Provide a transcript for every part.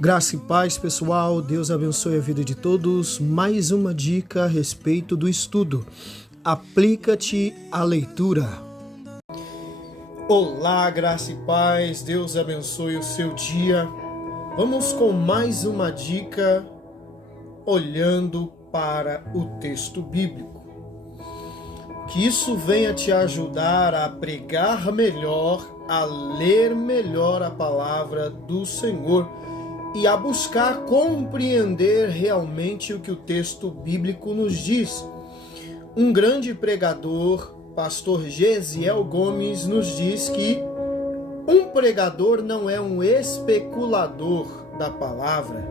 Graça e paz, pessoal. Deus abençoe a vida de todos. Mais uma dica a respeito do estudo. Aplica-te à leitura. Olá, graça e paz. Deus abençoe o seu dia. Vamos com mais uma dica olhando para o texto bíblico. Que isso venha te ajudar a pregar melhor, a ler melhor a palavra do Senhor e a buscar compreender realmente o que o texto bíblico nos diz. Um grande pregador, pastor Gesiel Gomes, nos diz que um pregador não é um especulador da palavra,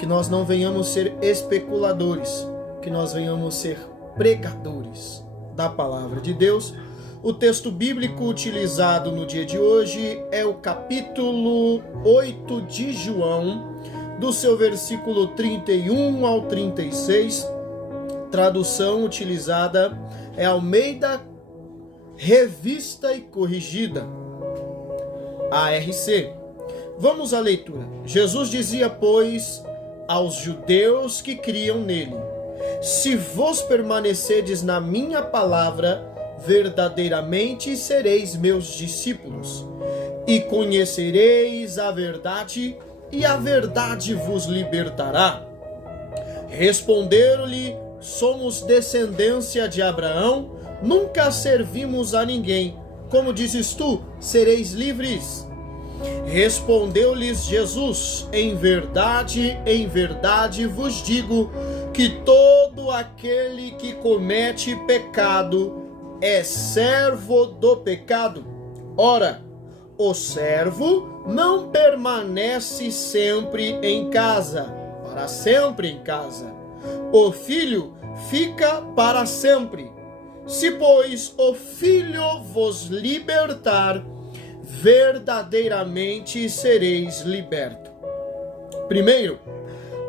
que nós não venhamos ser especuladores, que nós venhamos ser pregadores da palavra de Deus. O texto bíblico utilizado no dia de hoje é o capítulo 8 de João, do seu versículo 31 ao 36. Tradução utilizada é Almeida Revista e Corrigida, ARC. Vamos à leitura. Jesus dizia, pois, aos judeus que criam nele: se vos permanecerdes na minha palavra, verdadeiramente sereis meus discípulos, e conhecereis a verdade, e a verdade vos libertará. Responderam-lhe: somos descendência de Abraão, nunca servimos a ninguém. Como dizes tu, sereis livres? Respondeu-lhes Jesus: em verdade vos digo, que todo aquele que comete pecado é servo do pecado. Ora, o servo não permanece sempre em casa, para sempre em casa. O filho fica para sempre. Se, pois, o filho vos libertar, verdadeiramente sereis libertos. Primeiro,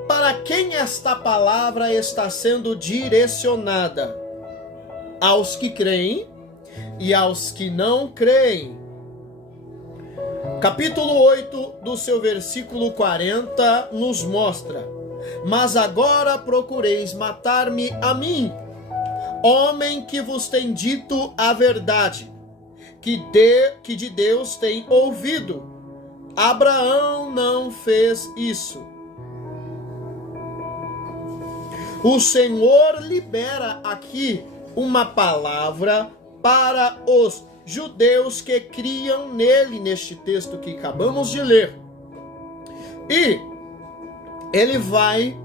para quem esta palavra está sendo direcionada? Aos que creem e aos que não creem. Capítulo 8, do seu versículo 40, nos mostra: mas agora procureis matar-me a mim, homem que vos tem dito a verdade, que de Deus tem ouvido. Abraão não fez isso. O Senhor libera aqui uma palavra para os judeus que criam nele, neste texto que acabamos de ler. E ele vai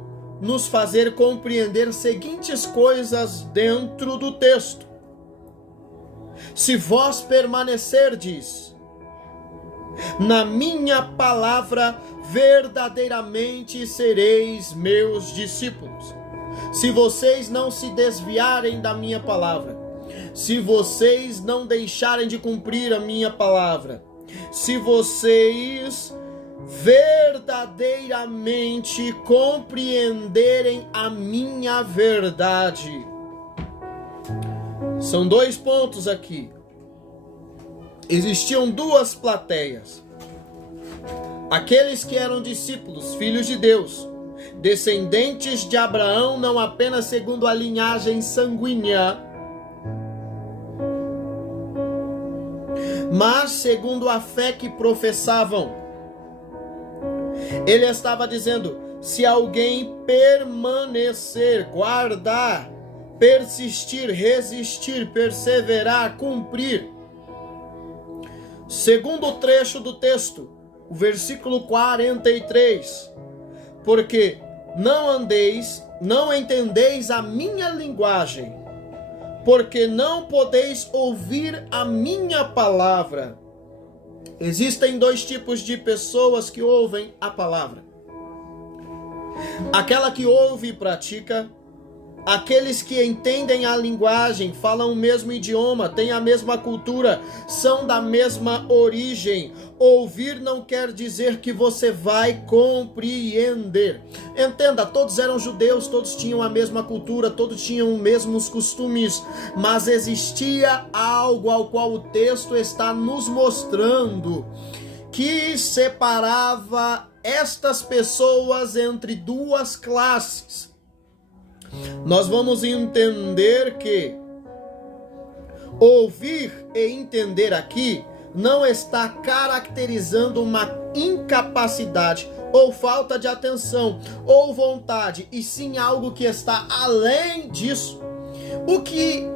nos fazer compreender seguintes coisas dentro do texto. Se vós permanecerdes na minha palavra, verdadeiramente sereis meus discípulos. Se vocês não se desviarem da minha palavra, se vocês não deixarem de cumprir a minha palavra, se vocês verdadeiramente compreenderem a minha verdade. São dois pontos aqui. Existiam duas plateias: aqueles que eram discípulos, filhos de Deus, descendentes de Abraão, não apenas segundo a linhagem sanguínea, mas segundo a fé que professavam. Ele estava dizendo: se alguém permanecer, guardar, persistir, resistir, perseverar, cumprir. Segundo trecho do texto, o versículo 43, porque não entendeis a minha linguagem, porque não podeis ouvir a minha palavra. Existem dois tipos de pessoas que ouvem a palavra: aquela que ouve e pratica, aqueles que entendem a linguagem, falam o mesmo idioma, têm a mesma cultura, são da mesma origem. Ouvir não quer dizer que você vai compreender. Entenda, todos eram judeus, todos tinham a mesma cultura, todos tinham os mesmos costumes, mas existia algo ao qual o texto está nos mostrando que separava estas pessoas entre duas classes. Nós vamos entender que ouvir e entender aqui não está caracterizando uma incapacidade ou falta de atenção ou vontade, e sim algo que está além disso. O que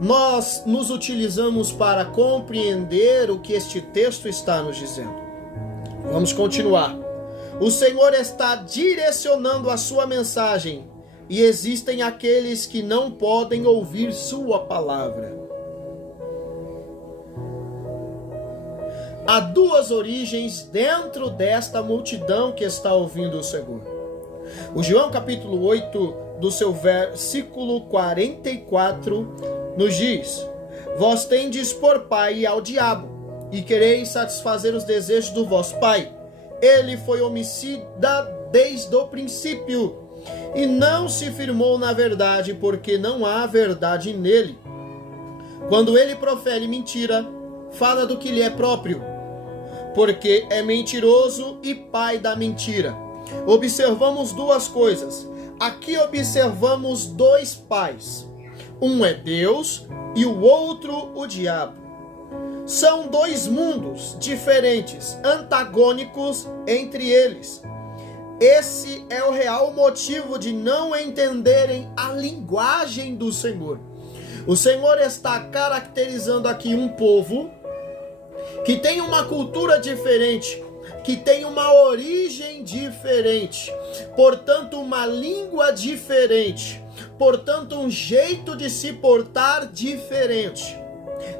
nós nos utilizamos para compreender o que este texto está nos dizendo? Vamos continuar. O Senhor está direcionando a sua mensagem e existem aqueles que não podem ouvir sua palavra. Há duas origens dentro desta multidão que está ouvindo o Senhor. O João capítulo 8, do seu versículo 44, nos diz: Vós tendes por pai ao diabo, e quereis satisfazer os desejos do vosso pai. Ele foi homicida desde o princípio, e não se firmou na verdade, porque não há verdade nele. Quando ele profere mentira, fala do que lhe é próprio, porque é mentiroso e pai da mentira. Observamos duas coisas. Aqui observamos dois pais. Um é Deus e o outro o diabo. São dois mundos diferentes, antagônicos entre eles. Esse é o real motivo de não entenderem a linguagem do Senhor. O Senhor está caracterizando aqui um povo que tem uma cultura diferente, que tem uma origem diferente, portanto uma língua diferente, portanto um jeito de se portar diferente.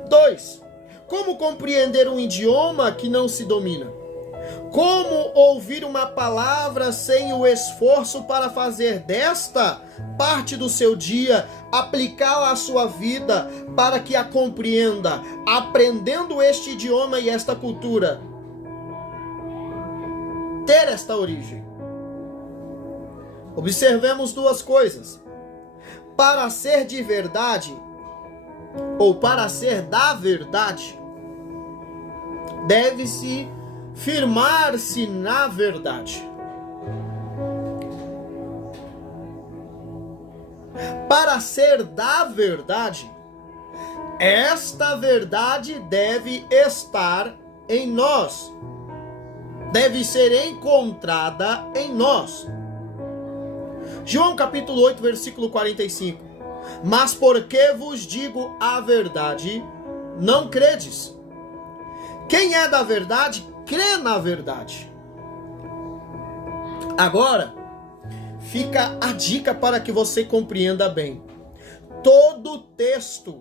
2. Como compreender um idioma que não se domina? Como ouvir uma palavra sem o esforço para fazer desta parte do seu dia, aplicá-la à sua vida para que a compreenda, aprendendo este idioma e esta cultura? Ter esta origem. Observemos duas coisas. Para ser de verdade, ou para ser da verdade, deve-se firmar-se na verdade. Para ser da verdade, esta verdade deve estar em nós, deve ser encontrada em nós. João capítulo 8, versículo 45. Mas porque vos digo a verdade, não credes. Quem é da verdade, crê na verdade. Agora, fica a dica para que você compreenda bem. Todo texto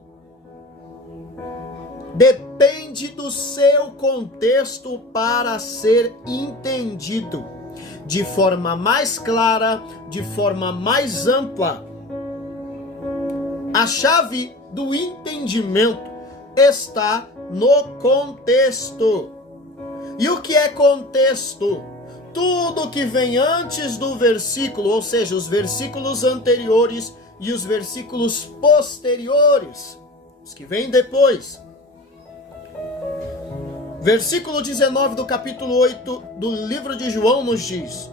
depende do seu contexto para ser entendido de forma mais clara, de forma mais ampla. A chave do entendimento está no contexto. E o que é contexto? Tudo que vem antes do versículo, ou seja, os versículos anteriores e os versículos posteriores, os que vêm depois. Versículo 19 do capítulo 8 do livro de João nos diz: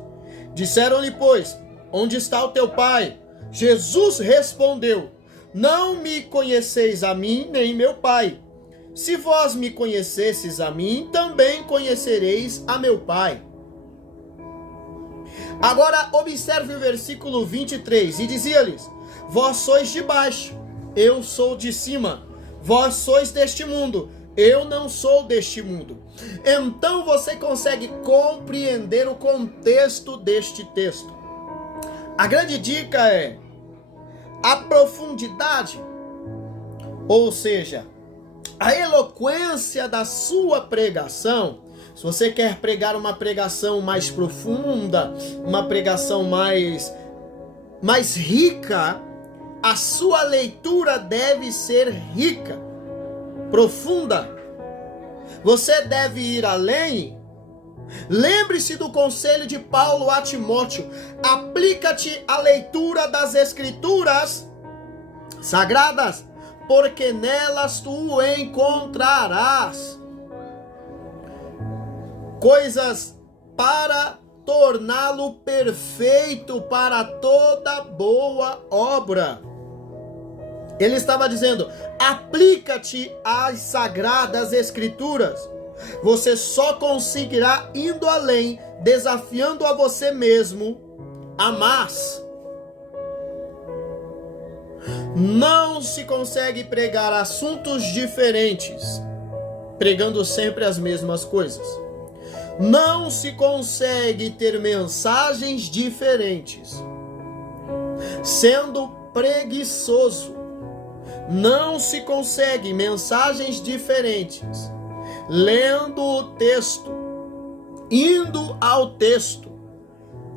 Disseram-lhe, pois, onde está o teu pai? Jesus respondeu: Não me conheceis a mim, nem meu pai. Se vós me conhecesses a mim, também conhecereis a meu pai. Agora observe o versículo 23. E dizia-lhes: Vós sois de baixo, eu sou de cima. Vós sois deste mundo, eu não sou deste mundo. Então você consegue compreender o contexto deste texto. A grande dica é a profundidade, ou seja, a eloquência da sua pregação. Se você quer pregar uma pregação mais profunda, uma pregação mais rica, a sua leitura deve ser rica, profunda. Você deve ir além. Lembre-se do conselho de Paulo a Timóteo: aplica-te à leitura das Escrituras sagradas, porque nelas tu encontrarás coisas para torná-lo perfeito para toda boa obra. Ele estava dizendo: aplica-te às sagradas escrituras. Você só conseguirá indo além, desafiando a você mesmo a mais. Não se consegue pregar assuntos diferentes, pregando sempre as mesmas coisas. Não se consegue ter mensagens diferentes, sendo preguiçoso. Não se consegue mensagens diferentes, lendo o texto, indo ao texto,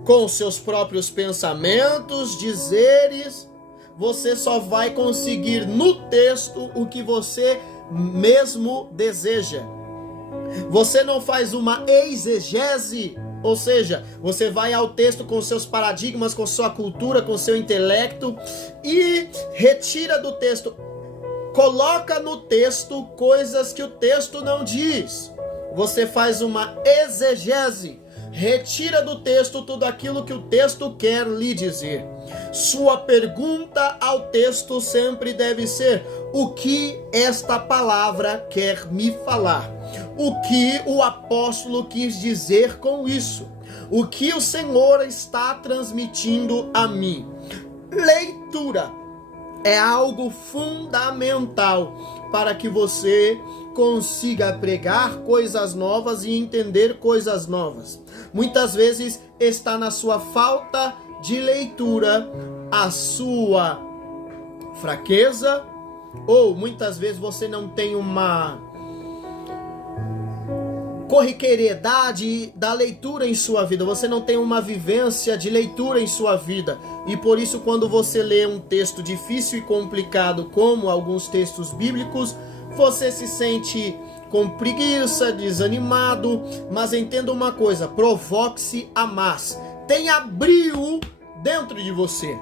com seus próprios pensamentos, dizeres. Você só vai conseguir no texto o que você mesmo deseja. Você não faz uma exegese, ou seja, você vai ao texto com seus paradigmas, com sua cultura, com seu intelecto e retira do texto, coloca no texto coisas que o texto não diz. Você faz uma exegese, retira do texto tudo aquilo que o texto quer lhe dizer. Sua pergunta ao texto sempre deve ser: o que esta palavra quer me falar? O que o apóstolo quis dizer com isso? O que o Senhor está transmitindo a mim? Leitura é algo fundamental para que você consiga pregar coisas novas e entender coisas novas. Muitas vezes está na sua falta de leitura a sua fraqueza, ou muitas vezes você não tem uma corriqueiriedade da leitura em sua vida, você não tem uma vivência de leitura em sua vida, e por isso quando você lê um texto difícil e complicado como alguns textos bíblicos, você se sente com preguiça, desanimado. Mas entenda uma coisa: provoque-se a mais. Tenha brio dentro de você.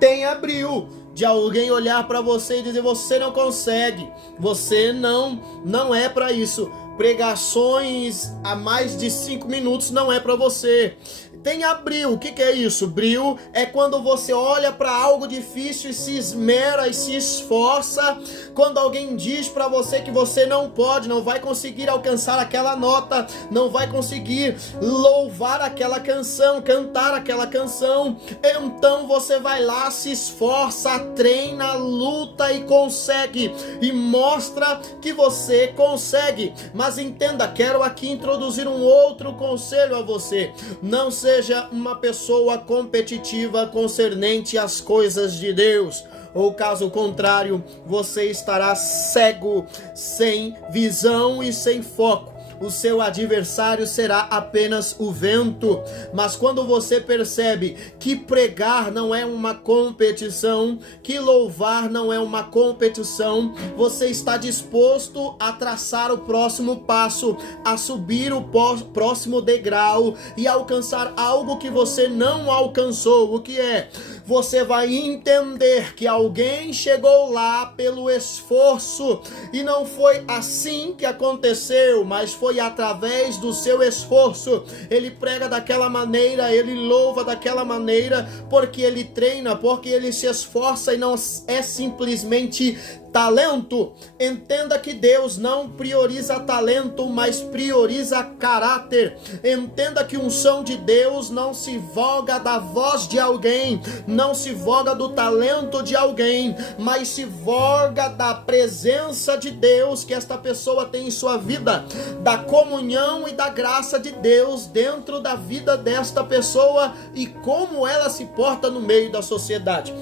Tenha brio de alguém olhar para você e dizer: você não consegue, você não é para isso. Pregações a mais de 5 minutos não é para você. Tenha brio. O que é isso? Brio é quando você olha para algo difícil e se esmera e se esforça. Quando alguém diz para você que você não pode, não vai conseguir alcançar aquela nota, não vai conseguir louvar aquela canção, cantar aquela canção, então você vai lá, se esforça, treina, luta e consegue, e mostra que você consegue. Mas entenda, quero aqui introduzir um outro conselho a você: não seja uma pessoa competitiva concernente às coisas de Deus, ou caso contrário, você estará cego, sem visão e sem foco. O seu adversário será apenas o vento. Mas quando você percebe que pregar não é uma competição, que louvar não é uma competição, você está disposto a traçar o próximo passo, a subir o próximo degrau e alcançar algo que você não alcançou. O que é? Você vai entender que alguém chegou lá pelo esforço, e não foi assim que aconteceu, mas foi através do seu esforço. Ele prega daquela maneira, ele louva daquela maneira, porque ele treina, porque ele se esforça, e não é simplesmente talento. Entenda que Deus não prioriza talento, mas prioriza caráter. Entenda que unção de Deus não se voga da voz de alguém, não se voga do talento de alguém, mas se voga da presença de Deus que esta pessoa tem em sua vida, da comunhão e da graça de Deus dentro da vida desta pessoa e como ela se porta no meio da sociedade.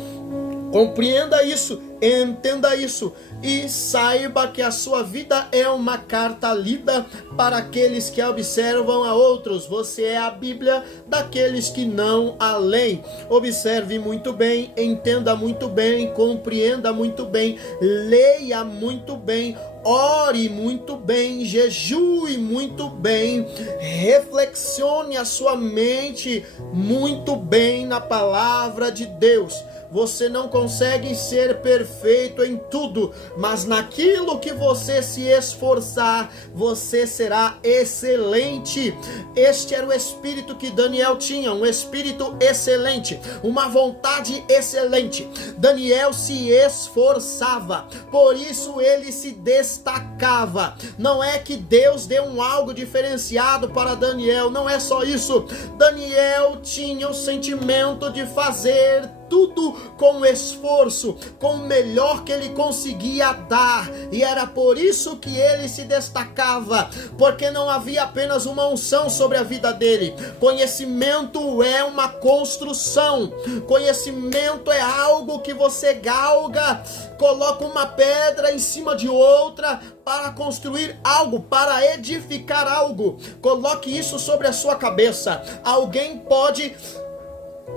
Compreenda isso, entenda isso e saiba que a sua vida é uma carta lida para aqueles que observam a outros. Você é a Bíblia daqueles que não a leem. Observe muito bem, entenda muito bem, compreenda muito bem, leia muito bem, ore muito bem, jejue muito bem, reflexione a sua mente muito bem na palavra de Deus. Você não consegue ser perfeito perfeito em tudo, mas naquilo que você se esforçar, você será excelente. Este era o espírito que Daniel tinha, um espírito excelente, uma vontade excelente. Daniel se esforçava, por isso ele se destacava. Não é que Deus deu algo diferenciado para Daniel, não é só isso. Daniel tinha o sentimento de fazer tudo com esforço, com o melhor que ele conseguia dar, e era por isso que ele se destacava, porque não havia apenas uma unção sobre a vida dele. Conhecimento é uma construção, conhecimento é algo que você galga, coloca uma pedra em cima de outra para construir algo, para edificar algo. Coloque isso sobre a sua cabeça. Alguém pode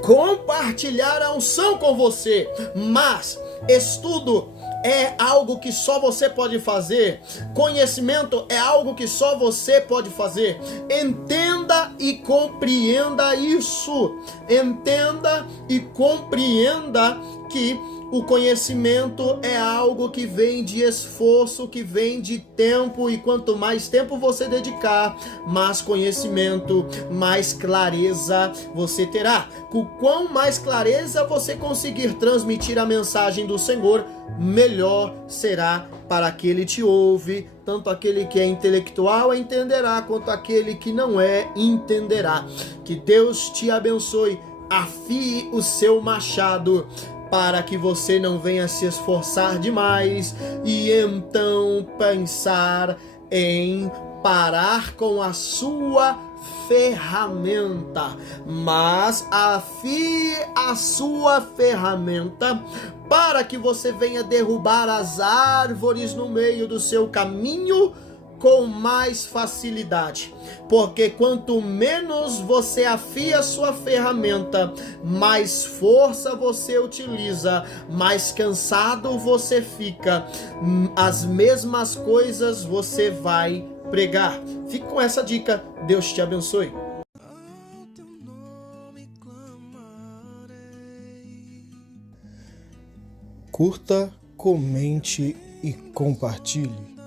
compartilhar a unção com você, mas estudo é algo que só você pode fazer. Conhecimento é algo que só você pode fazer. Entenda e compreenda isso. Entenda e compreenda que o conhecimento é algo que vem de esforço, que vem de tempo, e quanto mais tempo você dedicar, mais conhecimento, mais clareza você terá. Com quão mais clareza você conseguir transmitir a mensagem do Senhor, melhor será para aquele que te ouve. Tanto aquele que é intelectual entenderá, quanto aquele que não é entenderá. Que Deus te abençoe. Afie o seu machado, para que você não venha se esforçar demais e então pensar em parar com a sua ferramenta. Mas afie a sua ferramenta para que você venha derrubar as árvores no meio do seu caminho com mais facilidade, porque quanto menos você afia a sua ferramenta, mais força você utiliza, mais cansado você fica, as mesmas coisas você vai pregar. Fique com essa dica, Deus te abençoe. Curta, comente e compartilhe.